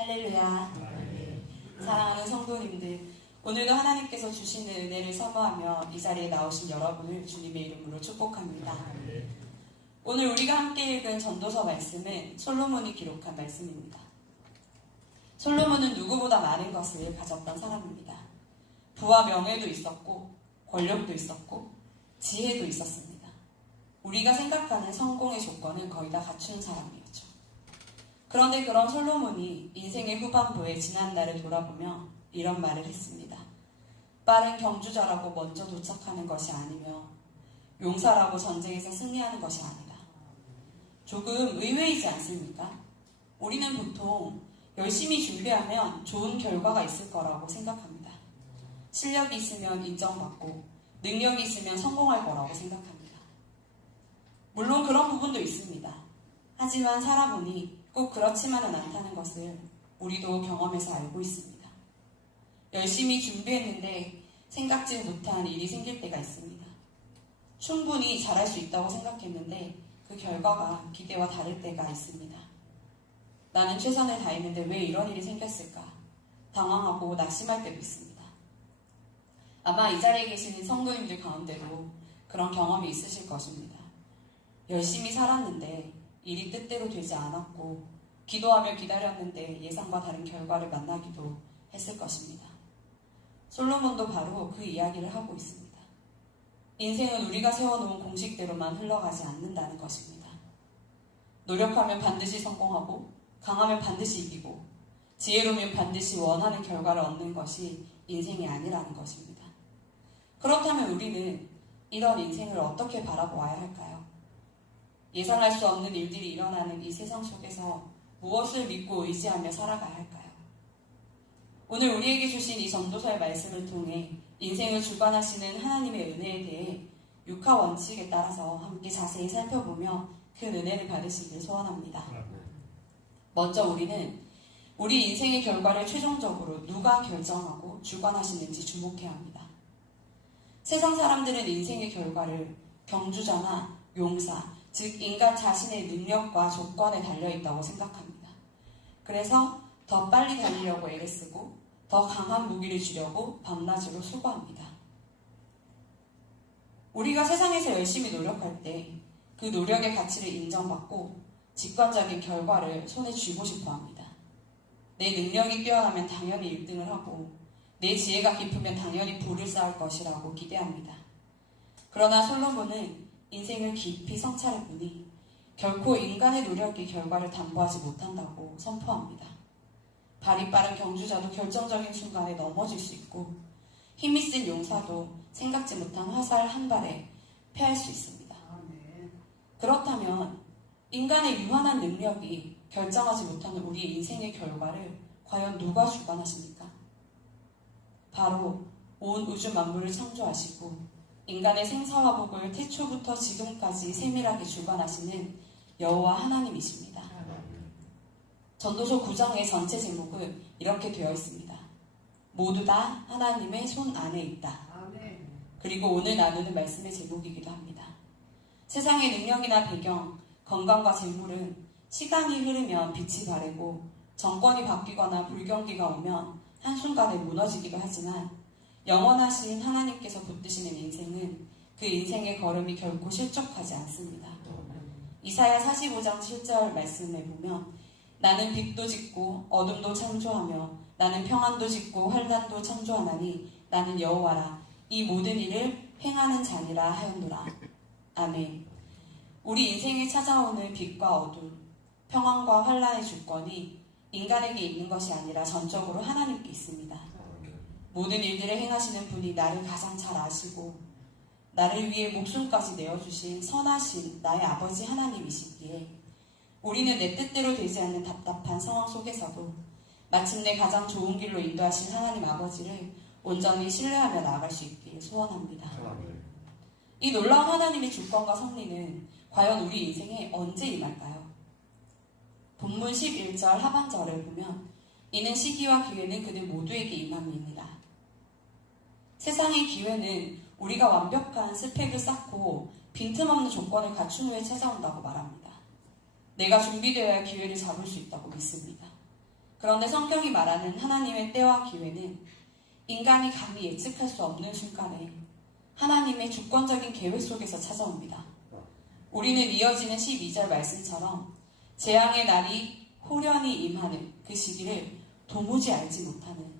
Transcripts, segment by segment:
할렐루야. 사랑하는 성도님들, 오늘도 하나님께서 주시는 은혜를 사모하며 이 자리에 나오신 여러분을 주님의 이름으로 축복합니다. 오늘 우리가 함께 읽은 전도서 말씀은 솔로몬이 기록한 말씀입니다. 솔로몬은 누구보다 많은 것을 가졌던 사람입니다. 부와 명예도 있었고 권력도 있었고 지혜도 있었습니다. 우리가 생각하는 성공의 조건은 거의 다 갖춘 사람이었죠. 그런데 그런 솔로몬이 인생의 후반부에 지난 날을 돌아보며 이런 말을 했습니다. 빠른 경주자라고 먼저 도착하는 것이 아니며 용사라고 전쟁에서 승리하는 것이 아니다. 조금 의외이지 않습니까? 우리는 보통 열심히 준비하면 좋은 결과가 있을 거라고 생각합니다. 실력이 있으면 인정받고 능력이 있으면 성공할 거라고 생각합니다. 물론 그런 부분도 있습니다. 하지만 살아보니 꼭 그렇지만은 않다는 것을 우리도 경험해서 알고 있습니다. 열심히 준비했는데 생각지 못한 일이 생길 때가 있습니다. 충분히 잘할 수 있다고 생각했는데 그 결과가 기대와 다를 때가 있습니다. 나는 최선을 다했는데 왜 이런 일이 생겼을까? 당황하고 낙심할 때도 있습니다. 아마 이 자리에 계시는 성도님들 가운데도 그런 경험이 있으실 것입니다. 열심히 살았는데 일이 뜻대로 되지 않았고 기도하며 기다렸는데 예상과 다른 결과를 만나기도 했을 것입니다. 솔로몬도 바로 그 이야기를 하고 있습니다. 인생은 우리가 세워놓은 공식대로만 흘러가지 않는다는 것입니다. 노력하면 반드시 성공하고 강하면 반드시 이기고 지혜로우면 반드시 원하는 결과를 얻는 것이 인생이 아니라는 것입니다. 그렇다면 우리는 이런 인생을 어떻게 바라보아야 할까요? 예상할 수 없는 일들이 일어나는 이 세상 속에서 무엇을 믿고 의지하며 살아가야 할까요? 오늘 우리에게 주신 이 전도서의 말씀을 통해 인생을 주관하시는 하나님의 은혜에 대해 육하 원칙에 따라서 함께 자세히 살펴보며 그 은혜를 받으시길 소원합니다. 먼저 우리는 우리 인생의 결과를 최종적으로 누가 결정하고 주관하시는지 주목해야 합니다. 세상 사람들은 인생의 결과를 경주자나 용사, 즉 인간 자신의 능력과 조건에 달려있다고 생각합니다. 그래서 더 빨리 달리려고 애를 쓰고 더 강한 무기를 주려고 밤낮으로 수고합니다. 우리가 세상에서 열심히 노력할 때 그 노력의 가치를 인정받고 직관적인 결과를 손에 쥐고 싶어 합니다. 내 능력이 뛰어나면 당연히 1등을 하고 내 지혜가 깊으면 당연히 부를 쌓을 것이라고 기대합니다. 그러나 솔로몬은 인생을 깊이 성찰해보니 결코 인간의 노력이 결과를 담보하지 못한다고 선포합니다. 발이 빠른 경주자도 결정적인 순간에 넘어질 수 있고 힘이 센 용사도 생각지 못한 화살 한 발에 패할 수 있습니다. 그렇다면 인간의 유한한 능력이 결정하지 못하는 우리 인생의 결과를 과연 누가 주관하십니까? 바로 온 우주 만물을 창조하시고 인간의 생사화복을 태초부터 지금까지 세밀하게 주관하시는 여호와 하나님이십니다. 전도서 9장의 전체 제목은 이렇게 되어 있습니다. 모두 다 하나님의 손 안에 있다. 그리고 오늘 나누는 말씀의 제목이기도 합니다. 세상의 능력이나 배경, 건강과 재물은 시간이 흐르면 빛이 바래고 정권이 바뀌거나 불경기가 오면 한순간에 무너지기도 하지만 영원하신 하나님께서 붙드시는 인생은 그 인생의 걸음이 결코 실족하지 않습니다. 이사야 45장 7절 말씀에 보면 나는 빛도 짓고 어둠도 창조하며 나는 평안도 짓고 환난도 창조하나니 나는 여호와라 이 모든 일을 행하는 자니라 하였노라. 아멘. 우리 인생에 찾아오는 빛과 어둠, 평안과 환난의 주권이 인간에게 있는 것이 아니라 전적으로 하나님께 있습니다. 모든 일들을 행하시는 분이 나를 가장 잘 아시고 나를 위해 목숨까지 내어주신 선하신 나의 아버지 하나님이시기에 우리는 내 뜻대로 되지 않는 답답한 상황 속에서도 마침내 가장 좋은 길로 인도하신 하나님 아버지를 온전히 신뢰하며 나아갈 수 있길 소원합니다. 이 놀라운 하나님의 주권과 섭리는 과연 우리 인생에 언제 임할까요? 본문 11절 하반절을 보면 이는 시기와 기회는 그들 모두에게 임함이니라. 세상의 기회는 우리가 완벽한 스펙을 쌓고 빈틈없는 조건을 갖춘 후에 찾아온다고 말합니다. 내가 준비되어야 기회를 잡을 수 있다고 믿습니다. 그런데 성경이 말하는 하나님의 때와 기회는 인간이 감히 예측할 수 없는 순간에 하나님의 주권적인 계획 속에서 찾아옵니다. 우리는 이어지는 12절 말씀처럼 재앙의 날이 호련히 임하는 그 시기를 도무지 알지 못하는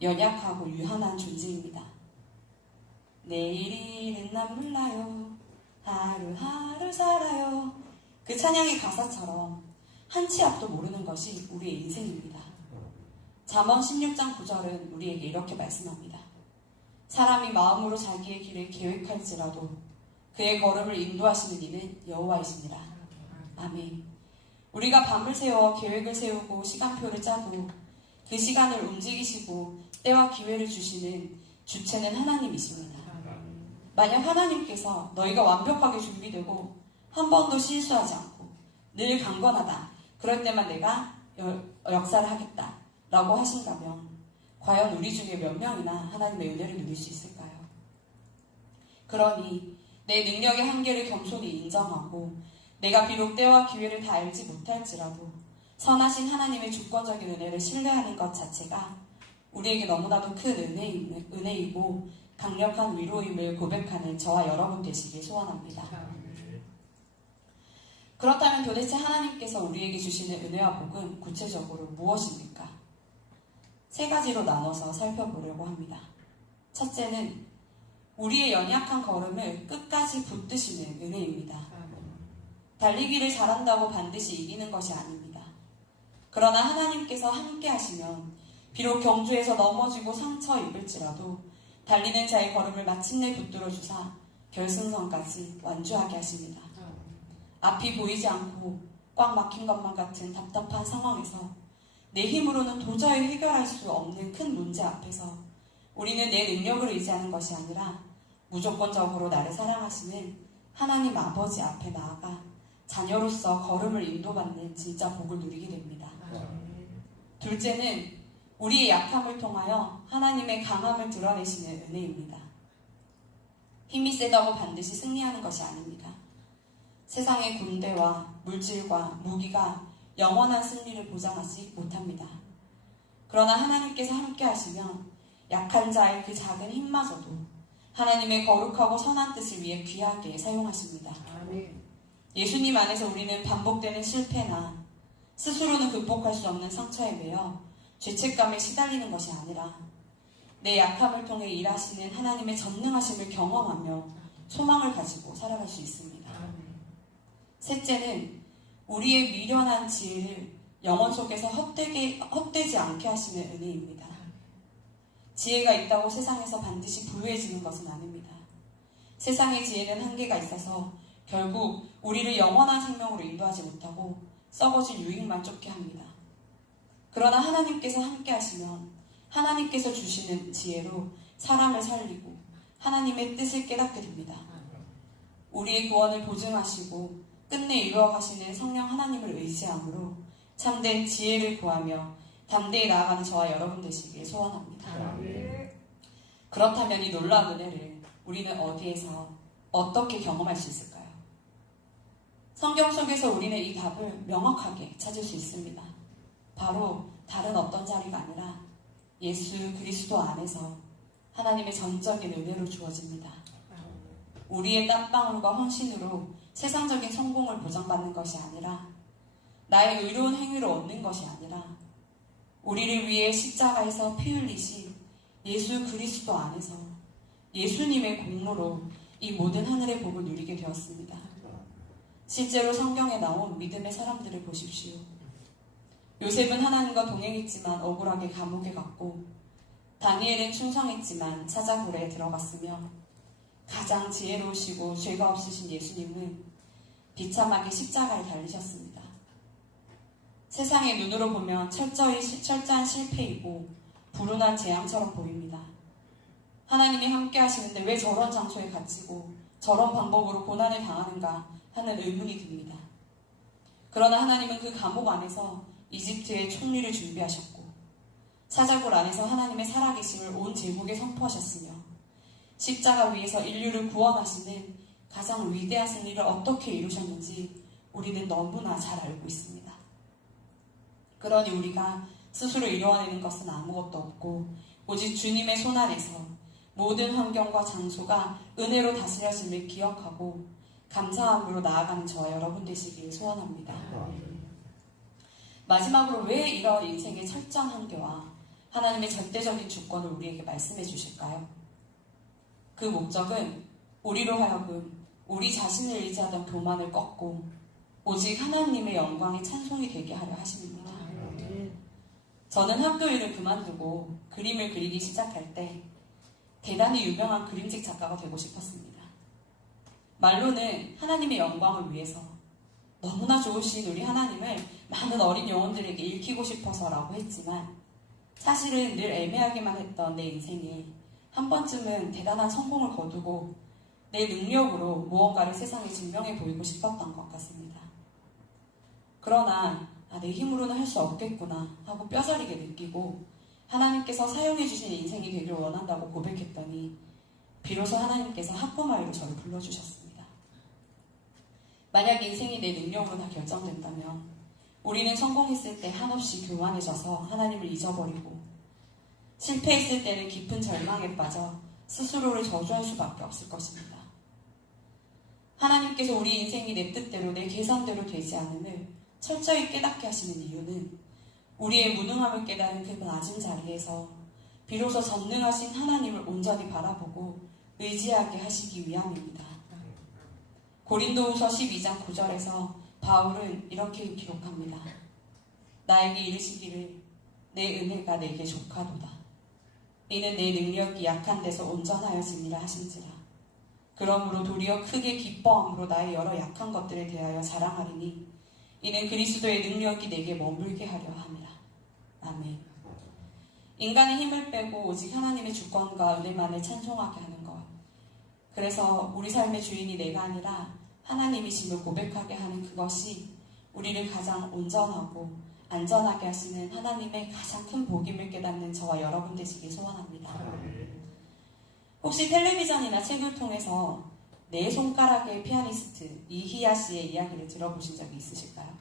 연약하고 유한한 존재입니다. 내일 일은 난 몰라요. 하루하루 살아요. 그 찬양의 가사처럼 한치 앞도 모르는 것이 우리의 인생입니다. 잠언 16장 9절은 우리에게 이렇게 말씀합니다. 사람이 마음으로 자기의 길을 계획할지라도 그의 걸음을 인도하시는 이는 여호와이시니라. 아멘. 우리가 밤을 새워 계획을 세우고 시간표를 짜도 그 시간을 움직이시고 때와 기회를 주시는 주체는 하나님이십니다. 만약 하나님께서 너희가 완벽하게 준비되고 한 번도 실수하지 않고 늘 강건하다. 그럴 때만 내가 역사를 하겠다. 라고 하신다면 과연 우리 중에 몇 명이나 하나님의 은혜를 누릴 수 있을까요? 그러니 내 능력의 한계를 겸손히 인정하고 내가 비록 때와 기회를 다 알지 못할지라도 선하신 하나님의 주권적인 은혜를 신뢰하는 것 자체가 우리에게 너무나도 큰 은혜이고 강력한 위로임을 고백하는 저와 여러분 되시길 소원합니다. 그렇다면 도대체 하나님께서 우리에게 주시는 은혜와 복은 구체적으로 무엇입니까? 세 가지로 나눠서 살펴보려고 합니다. 첫째는 우리의 연약한 걸음을 끝까지 붙드시는 은혜입니다. 달리기를 잘한다고 반드시 이기는 것이 아닙니다. 그러나 하나님께서 함께 하시면 비록 경주에서 넘어지고 상처 입을지라도 달리는 자의 걸음을 마침내 붙들어 주사 결승선까지 완주하게 하십니다. 앞이 보이지 않고 꽉 막힌 것만 같은 답답한 상황에서 내 힘으로는 도저히 해결할 수 없는 큰 문제 앞에서 우리는 내 능력을 의지하는 것이 아니라 무조건적으로 나를 사랑하시는 하나님 아버지 앞에 나아가 자녀로서 걸음을 인도받는 진짜 복을 누리게 됩니다. 둘째는 우리의 약함을 통하여 하나님의 강함을 드러내시는 은혜입니다. 힘이 세다고 반드시 승리하는 것이 아닙니다. 세상의 군대와 물질과 무기가 영원한 승리를 보장하지 못합니다. 그러나 하나님께서 함께 하시면 약한 자의 그 작은 힘마저도 하나님의 거룩하고 선한 뜻을 위해 귀하게 사용하십니다. 예수님 안에서 우리는 반복되는 실패나 스스로는 극복할 수 없는 상처에 매여 죄책감에 시달리는 것이 아니라 내 약함을 통해 일하시는 하나님의 전능하심을 경험하며 소망을 가지고 살아갈 수 있습니다. 셋째는 우리의 미련한 지혜를 영혼 속에서 헛되지 않게 하시는 은혜입니다. 지혜가 있다고 세상에서 반드시 부유해지는 것은 아닙니다. 세상의 지혜는 한계가 있어서 결국 우리를 영원한 생명으로 인도하지 못하고 썩어질 유익만 쫓게 합니다. 그러나 하나님께서 함께 하시면 하나님께서 주시는 지혜로 사람을 살리고 하나님의 뜻을 깨닫게 됩니다. 우리의 구원을 보증하시고 끝내 이루어가시는 성령 하나님을 의지함으로 참된 지혜를 구하며 담대히 나아가는 저와 여러분 되시길 소원합니다. 그렇다면 이 놀라운 은혜를 우리는 어디에서 어떻게 경험할 수 있을까요? 성경 속에서 우리는 이 답을 명확하게 찾을 수 있습니다. 바로 다른 어떤 자리가 아니라 예수 그리스도 안에서 하나님의 전적인 은혜로 주어집니다. 우리의 땀방울과 헌신으로 세상적인 성공을 보장받는 것이 아니라 나의 의로운 행위를 얻는 것이 아니라 우리를 위해 십자가에서 피 흘리신 예수 그리스도 안에서 예수님의 공로로 이 모든 하늘의 복을 누리게 되었습니다. 실제로 성경에 나온 믿음의 사람들을 보십시오. 요셉은 하나님과 동행했지만 억울하게 감옥에 갔고 다니엘은 충성했지만 사자굴에 들어갔으며 가장 지혜로우시고 죄가 없으신 예수님은 비참하게 십자가를 달리셨습니다. 세상의 눈으로 보면 철저한 실패이고 불운한 재앙처럼 보입니다. 하나님이 함께 하시는데 왜 저런 장소에 갇히고 저런 방법으로 고난을 당하는가 하는 의문이 듭니다. 그러나 하나님은 그 감옥 안에서 이집트의 총리를 준비하셨고 사자굴 안에서 하나님의 살아계심을 온 제국에 선포하셨으며 십자가 위에서 인류를 구원하시는 가장 위대한 승리를 어떻게 이루셨는지 우리는 너무나 잘 알고 있습니다. 그러니 우리가 스스로 이루어내는 것은 아무것도 없고 오직 주님의 손 안에서 모든 환경과 장소가 은혜로 다스려짐을 기억하고 감사함으로 나아가는 저와 여러분 되시길 소원합니다. 마지막으로 왜 이런 인생의 철저한 한계와 하나님의 절대적인 주권을 우리에게 말씀해 주실까요? 그 목적은 우리로 하여금 우리 자신을 의지하던 교만을 꺾고 오직 하나님의 영광의 찬송이 되게 하려 하십니다. 저는 학교 일을 그만두고 그림을 그리기 시작할 때 대단히 유명한 그림책 작가가 되고 싶었습니다. 말로는 하나님의 영광을 위해서 너무나 좋으신 우리 하나님을 많은 어린 영혼들에게 읽히고 싶어서라고 했지만 사실은 늘 애매하기만 했던 내 인생에 한 번쯤은 대단한 성공을 거두고 내 능력으로 무언가를 세상에 증명해 보이고 싶었던 것 같습니다. 그러나 내 힘으로는 할 수 없겠구나 하고 뼈저리게 느끼고 하나님께서 사용해 주신 인생이 되길 원한다고 고백했더니 비로소 하나님께서 학부마위로 저를 불러주셨습니다. 만약 인생이 내 능력으로 다 결정된다면 우리는 성공했을 때 한없이 교만해져서 하나님을 잊어버리고 실패했을 때는 깊은 절망에 빠져 스스로를 저주할 수밖에 없을 것입니다. 하나님께서 우리 인생이 내 뜻대로 내 계산대로 되지 않음을 철저히 깨닫게 하시는 이유는 우리의 무능함을 깨달은 그 낮은 자리에서 비로소 전능하신 하나님을 온전히 바라보고 의지하게 하시기 위함입니다. 고린도후서 12장 9절에서 바울은 이렇게 기록합니다. 나에게 이르시기를 내 은혜가 내게 족하도다. 이는 내 능력이 약한 데서 온전하여지니라 하신지라. 그러므로 도리어 크게 기뻐함으로 나의 여러 약한 것들에 대하여 자랑하리니 이는 그리스도의 능력이 내게 머물게 하려 함이라. 아멘. 인간의 힘을 빼고 오직 하나님의 주권과 은혜만을 찬송하게 하는 것. 그래서 우리 삶의 주인이 내가 아니라 하나님이심을 고백하게 하는 그것이 우리를 가장 온전하고 안전하게 하시는 하나님의 가장 큰 복임을 깨닫는 저와 여러분 되시길 소원합니다. 혹시 텔레비전이나 책을 통해서 네 손가락의 피아니스트 이희야 씨의 이야기를 들어보신 적이 있으실까요?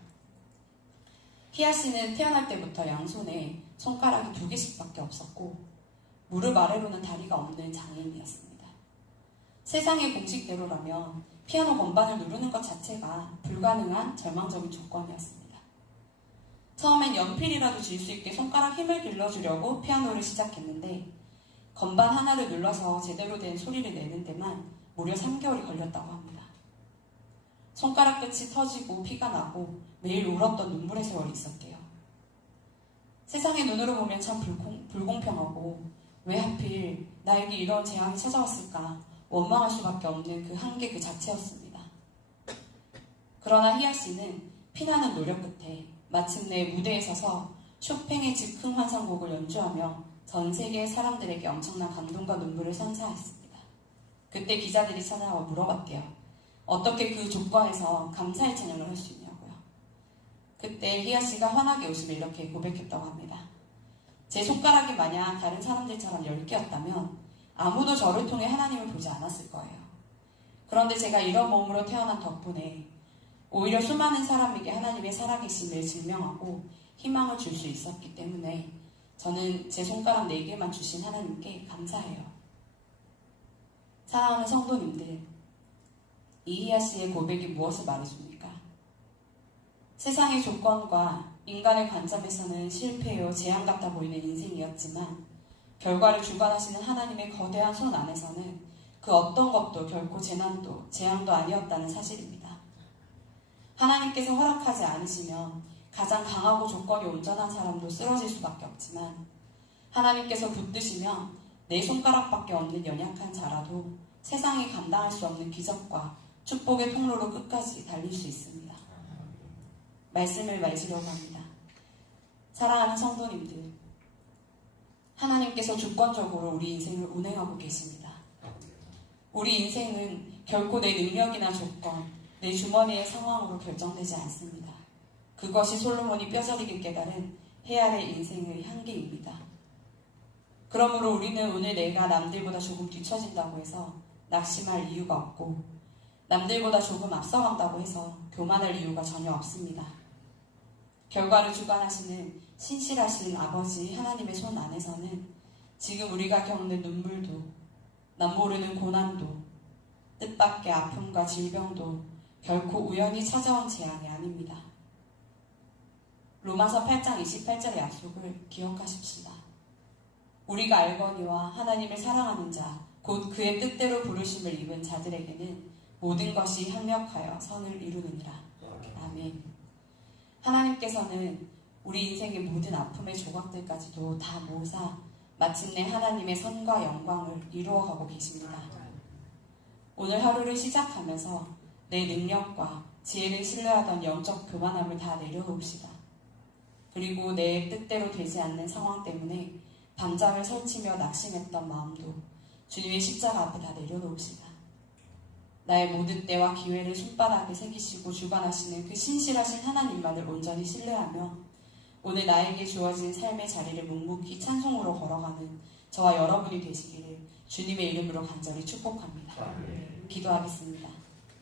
희야 씨는 태어날 때부터 양손에 손가락이 2개씩밖에 없었고 무릎 아래로는 다리가 없는 장애인이었습니다. 세상의 공식대로라면 피아노 건반을 누르는 것 자체가 불가능한 절망적인 조건이었습니다. 처음엔 연필이라도 쥘 수 있게 손가락 힘을 길러주려고 피아노를 시작했는데 건반 하나를 눌러서 제대로 된 소리를 내는 데만 무려 3개월이 걸렸다고 합니다. 손가락 끝이 터지고 피가 나고 매일 울었던 눈물의 세월이 있었대요. 세상의 눈으로 보면 참 불공평하고 왜 하필 나에게 이런 재앙이 찾아왔을까 원망할 수밖에 없는 그 한계 그 자체였습니다. 그러나 희야 씨는 피나는 노력 끝에 마침내 무대에 서서 쇼팽의 즉흥 환상곡을 연주하며 전 세계 사람들에게 엄청난 감동과 눈물을 선사했습니다. 그때 기자들이 찾아와 물어봤대요. 어떻게 그 조건에서 감사의 찬양을 할 수 있냐고요. 그때 희야 씨가 환하게 웃으며 이렇게 고백했다고 합니다. 제 손가락이 만약 다른 사람들처럼 10개였다면 아무도 저를 통해 하나님을 보지 않았을 거예요. 그런데 제가 이런 몸으로 태어난 덕분에 오히려 수많은 사람에게 하나님의 살아계심을 증명하고 희망을 줄 수 있었기 때문에 저는 제 손가락 4개만 주신 하나님께 감사해요. 사랑하는 성도님들, 이희야 씨의 고백이 무엇을 말해줍니까? 세상의 조건과 인간의 관점에서는 실패요, 재앙 같아 보이는 인생이었지만 결과를 주관하시는 하나님의 거대한 손 안에서는 그 어떤 것도 결코 재난도, 재앙도 아니었다는 사실입니다. 하나님께서 허락하지 않으시면 가장 강하고 조건이 온전한 사람도 쓰러질 수밖에 없지만 하나님께서 붙드시면 내 손가락밖에 없는 연약한 자라도 세상이 감당할 수 없는 기적과 축복의 통로로 끝까지 달릴 수 있습니다. 말씀을 맺으려고 합니다. 사랑하는 성도님들, 하나님께서 주권적으로 우리 인생을 운행하고 계십니다. 우리 인생은 결코 내 능력이나 조건, 내 주머니의 상황으로 결정되지 않습니다. 그것이 솔로몬이 뼈저리게 깨달은 헤아릴 인생의 한계입니다. 그러므로 우리는 오늘 내가 남들보다 조금 뒤처진다고 해서 낙심할 이유가 없고 남들보다 조금 앞서간다고 해서 교만할 이유가 전혀 없습니다. 결과를 주관하시는 신실하신 아버지 하나님의 손 안에서는 지금 우리가 겪는 눈물도, 남모르는 고난도, 뜻밖의 아픔과 질병도 결코 우연히 찾아온 재앙이 아닙니다. 로마서 8장 28절의 약속을 기억하십시다. 우리가 알거니와 하나님을 사랑하는 자, 곧 그의 뜻대로 부르심을 입은 자들에게는 모든 것이 합력하여 선을 이루느니라. 아멘. 하나님께서는 우리 인생의 모든 아픔의 조각들까지도 다 모사 마침내 하나님의 선과 영광을 이루어가고 계십니다. 오늘 하루를 시작하면서 내 능력과 지혜를 신뢰하던 영적 교만함을 다 내려놓읍시다. 그리고 내 뜻대로 되지 않는 상황 때문에 밤잠을 설치며 낙심했던 마음도 주님의 십자가 앞에 다 내려놓읍시다. 나의 모든 때와 기회를 손바닥에 새기시고 주관하시는 그 신실하신 하나님만을 온전히 신뢰하며 오늘 나에게 주어진 삶의 자리를 묵묵히 찬송으로 걸어가는 저와 여러분이 되시기를 주님의 이름으로 간절히 축복합니다. 기도하겠습니다.